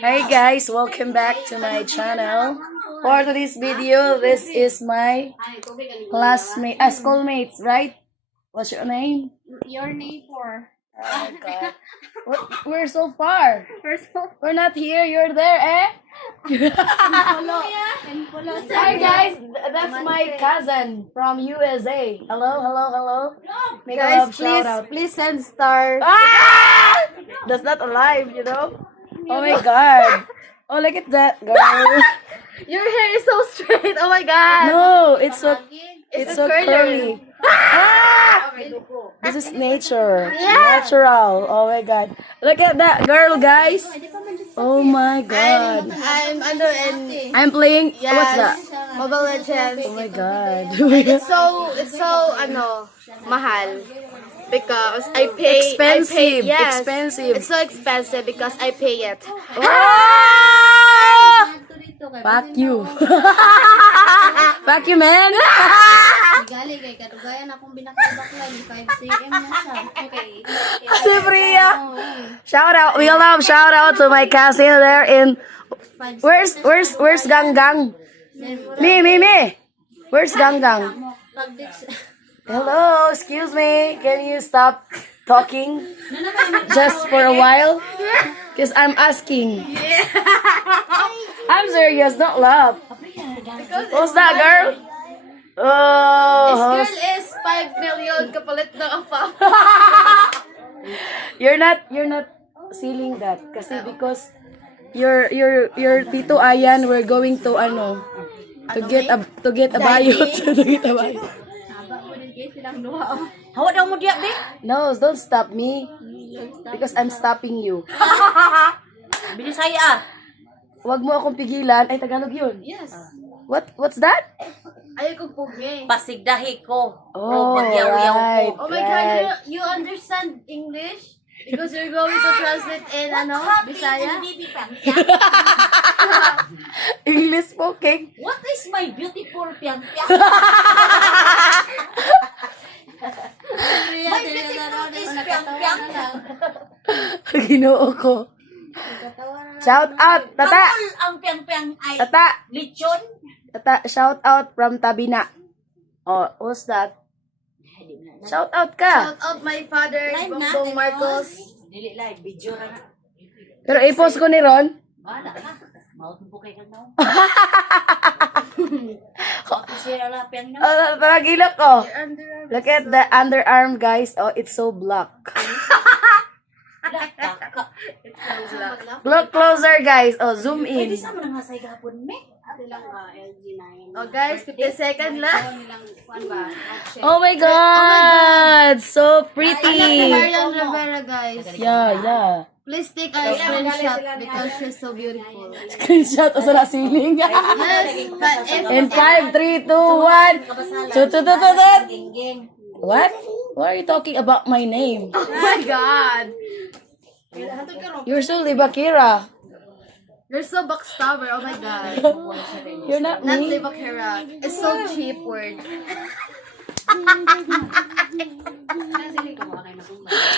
Hey guys, welcome back to my channel. For today's video, this is my schoolmates, right? What's your name? Your neighbor. Oh my god. We're so far. First of all, We're not here, you're there, eh? Hi guys, that's my cousin from USA. Hello, hello, hello. Make a love shout out. please send star. Ah! That's not alive, you know? Oh my god. Oh, look at that, girl. Your hair is so straight. Oh my god. No, it's so so curly. curly. Ah! This is nature. Natural. Oh my god. Look at that girl, guys. Oh my god. I'm under and I'm playing. What's that? Mobile Legends. Oh my god. It's so mahal because I pay Expensive. yes. Expensive. It's so expensive because I pay it. Ah! Fuck you. Fuck you, man. Gali kay kadugayan akong binakabakla ni 5 cm na siya. Okay. Si Priya. Shout out. We love shout out to my cousin there in where's Gang Gang? Me. Where's Gang Gang? Hello, excuse me. Can you stop talking just for a while? Because I'm asking. I'm serious, don't laugh. What's that, girl? Oh, Girl is 5 million kapalit na apa. you're not sealing that because your Tito Ayan we're going to to get a bayot to get a bayot. Hawa daw mo diya, be? No, don't stop me because I'm stopping you. Bilis saya. Wag mo akong pigilan. Ay, Tagalog yun. Yes. What's that? Ayaw kong pugi. Pasigdahi ko. Oh, Bagyaw-yaw right. ko. Oh my god, you understand English? Because you're going to translate in Bisaya? English speaking. What is my beautiful piang-piang? My beautiful is piang-piang. Ginoo ko. Shout out, Tata. Kapul ang piang-piang ay Tata. lechon. Tata, shout out from Tabina. Oh, what's that? Shout out ka. Shout out my father, Live na, Bongbong Marcos. Dili live, video na. Pero i-post ko ni Ron. Wala ka. Maot mo kay kanaw. Sira la piang na. Paragilak ko. Look at the underarm, guys. Oh, it's so black. Look closer, guys. Oh, zoom in. Pwede sa mo nang hasay gapon me. Oh guys, 50 seconds lang. Oh my God, so pretty. Marian Rivera, guys. Yeah. Please take a screenshot because she's so beautiful. Screenshot o sa ceiling. Yes, but if In 5, 3, 2, 1. Tututututut. What? Why are you talking about my name? oh my god, You're so Libakira. you're so backstabber. Oh my god, You're not not me. Libakira. It's so cheap word.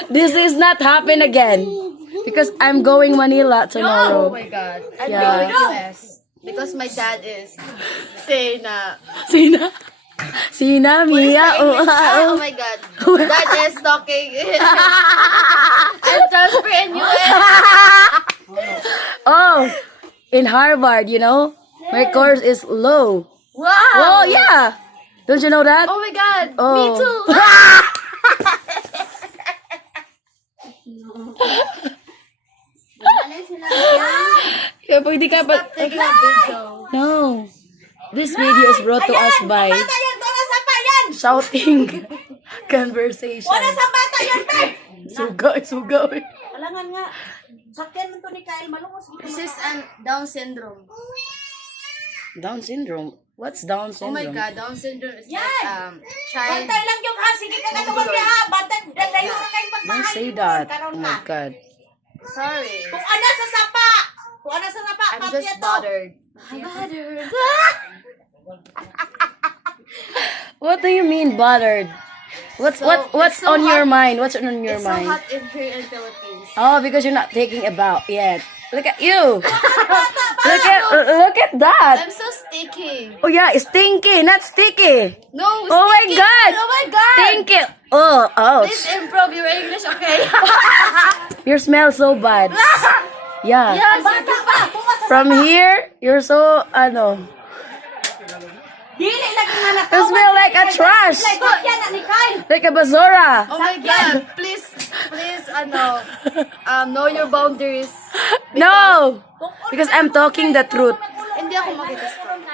This is not happen again. Because I'm going Manila Oh tomorrow. my god, I'm Yeah. going less because my dad is say na. Sina, Mia. Oh my god, dad is talking. I'm transferring US. Oh, in Harvard, you know, my course is low. Wow. Oh, yeah. Don't you know that? Oh my god, me Oh. too. Kaya pwede ka pa... Taking a video. No. This video is brought to us by Bata yan, wala sa pa yan. shouting conversation. Wala sa bata yan, te. Sugaw. Alangan nga. Sakyan mo to ni Kyle Malungos. This is an Down syndrome. Down syndrome? What's Down Oh my syndrome? god, Down syndrome is Yan. like child. Bantay lang yung sige ka katawag niya ha. Bantay, dadayo na kayo Don't pagmahal. say that. Karon Oh na. my God. Sorry, Kung ano sa sapa. Kung ano sa sapa. I'm just papya to. bothered. What do you mean bothered? What's it's so on your hot. mind? What's on your It's so mind? hot in here in Philippines. Oh, because you're not taking a bath yet. Look at you. Look at that. I'm so sticky. Oh yeah, it's stinky, not sticky. No, Oh my sticky. God. Oh my God. Stinky. Oh, Please ouch. improve your English, okay? You smell so bad. Yeah. Yes, bata pa. From here, you're so Dili lagi nga na. You smell like a trash. Yan na ni Kyle. Like a basura. Oh my God. Please, know your boundaries. No. Because I'm talking the truth. Hindi ako mag-disturb.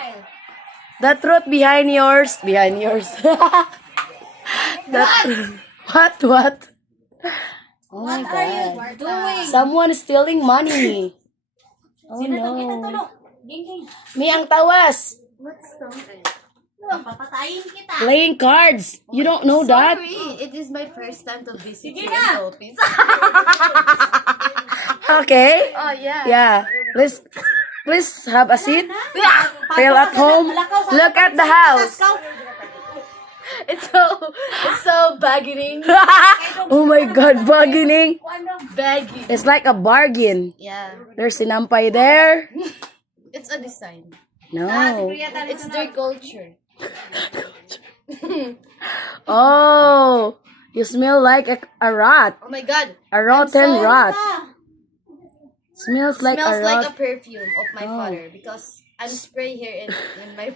The truth behind yours. Behind yours. What? Oh my God. Doing. Someone is stealing money. Oh no. Me ang tawas. What's something? Papatayin kita. Playing cards. You don't know that? Sorry, it is my first time to visit Sige you in na. Philippines. Okay. Oh, yeah. Yeah. Please have a seat. Feel at home. Look at the house. It's so baggy. Oh my God, bargaining. Baggy. It's like a bargain. Yeah. There's sinampay there. It's a design. No. It's their culture. Oh, you smell like a rat. Oh my God. A rotten so- rat. Smells like Smells a like rat. a perfume of my Oh. father because I'm spray here in my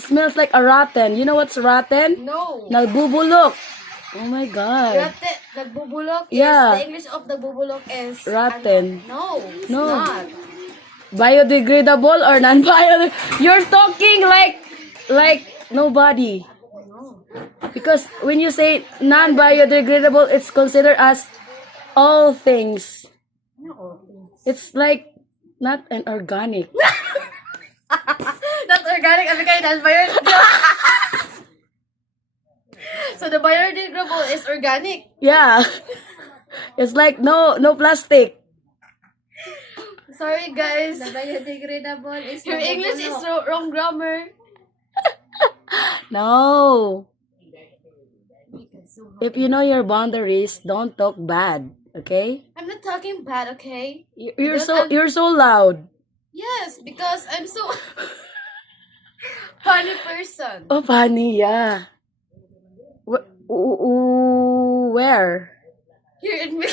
Smells like a rotten. You know what's rotten? No. Nagbubulok. Oh my God. Rate, nagbubulok Yeah. is, the English of nagbubulok is Rotten. No, it's No. not. Biodegradable or non-biodegradable? You're talking like nobody. No. Because when you say non-biodegradable, it's considered as all things. No. It's like not an organic. Not organic, abi kayo non-biodegradable. So the biodegradable is organic. Yeah. It's like no plastic. Sorry guys. Biodegradable is Your English is wrong grammar. No. If you know your boundaries, don't talk bad. Okay? I'm not talking bad, okay? You're so loud. Yes, because I'm so funny person. Oh, funny, yeah. Where? Here in me.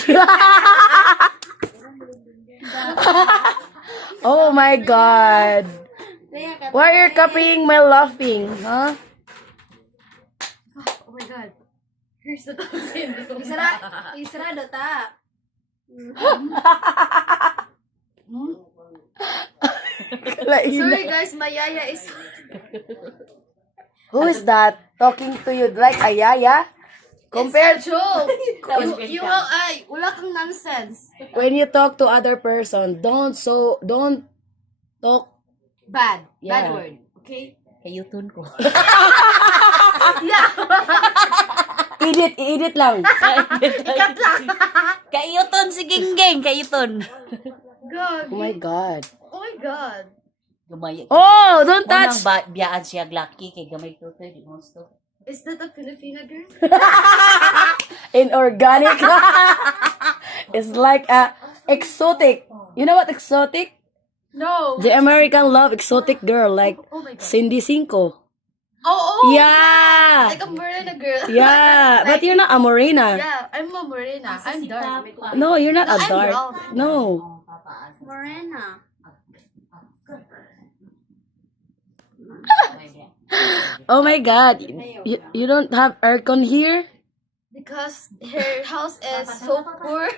Oh my God. Why are you copying my laughing, huh? Oh my God. Here's the thousand. Isra ta. Sorry guys, my yaya is Who is that talking to you like a yaya? Compared it's a joke. you ay, wala kang nonsense. when you talk to other person, don't talk. Bad. Yeah. Bad word. Okay? Kayuton ko. Yeah. Edit lang. Ikat lang. Kayuton si Gingging, kayuton. God. Oh my God. Oh my God. Gamay. Oh, don't touch. Unang biyaan siya glaki kay gamay to di gusto. Is that a Filipina girl? Inorganic. It's like a exotic. You know what exotic? No. The American love exotic girl like Oh my God. Cindy Cinco. Oh. Yeah. Like a morena girl. Yeah, but you're not a morena. Yeah, I'm a morena. I'm dark. No, you're not No, a I'm dark. brown. No. Morena. Oh my God. You don't have aircon here? Because her house is so poor.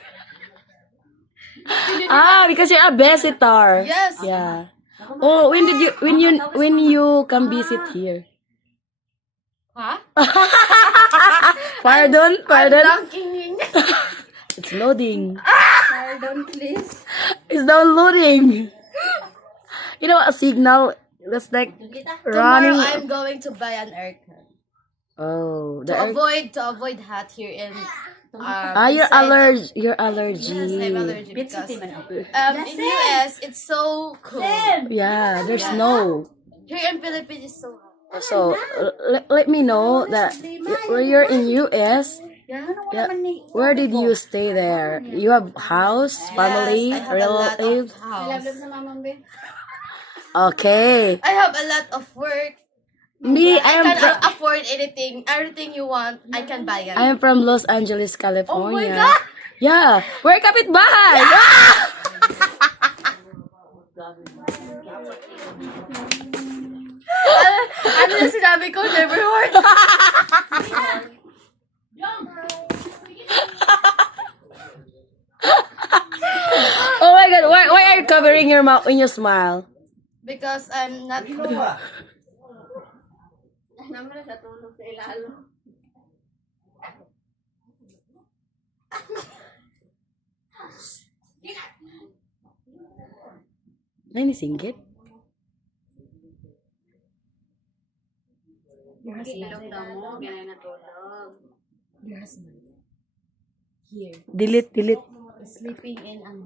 Ah, because you're a visitor. Yes. Yeah. Oh, when you come visit here? Huh? Pardon? I'm blanking. It's loading. Pardon, please. It's downloading. You know, a signal that's like running. Tomorrow I'm going to buy an aircon. Oh, the To avoid hot here in you're inside- allergic. You're allergy. Yes, I'm allergic because in US it's so cool. Yeah, there's snow. Here in Philippines it's so hot. So let me know that where you're in US, Yan, ano Yeah. naman ni... Where did you stay there? You have house, family, Yes, I have a lot relatives? of house. Love sa mamang be. Okay. I have a lot of work. Me, I can afford anything. Everything you want, I can buy it. I am from Los Angeles, California. Oh my God! Yeah, we're kapitbahay. Yeah! Ano yung sinabi ko? Neighborhood? Oh my God, why are you covering your mouth when you smile? Because I'm not... Naman sa tulog sa ilalo. Ay, singgit? Ilog na mo, ganyan na tulog. Delete. Sleeping in ano.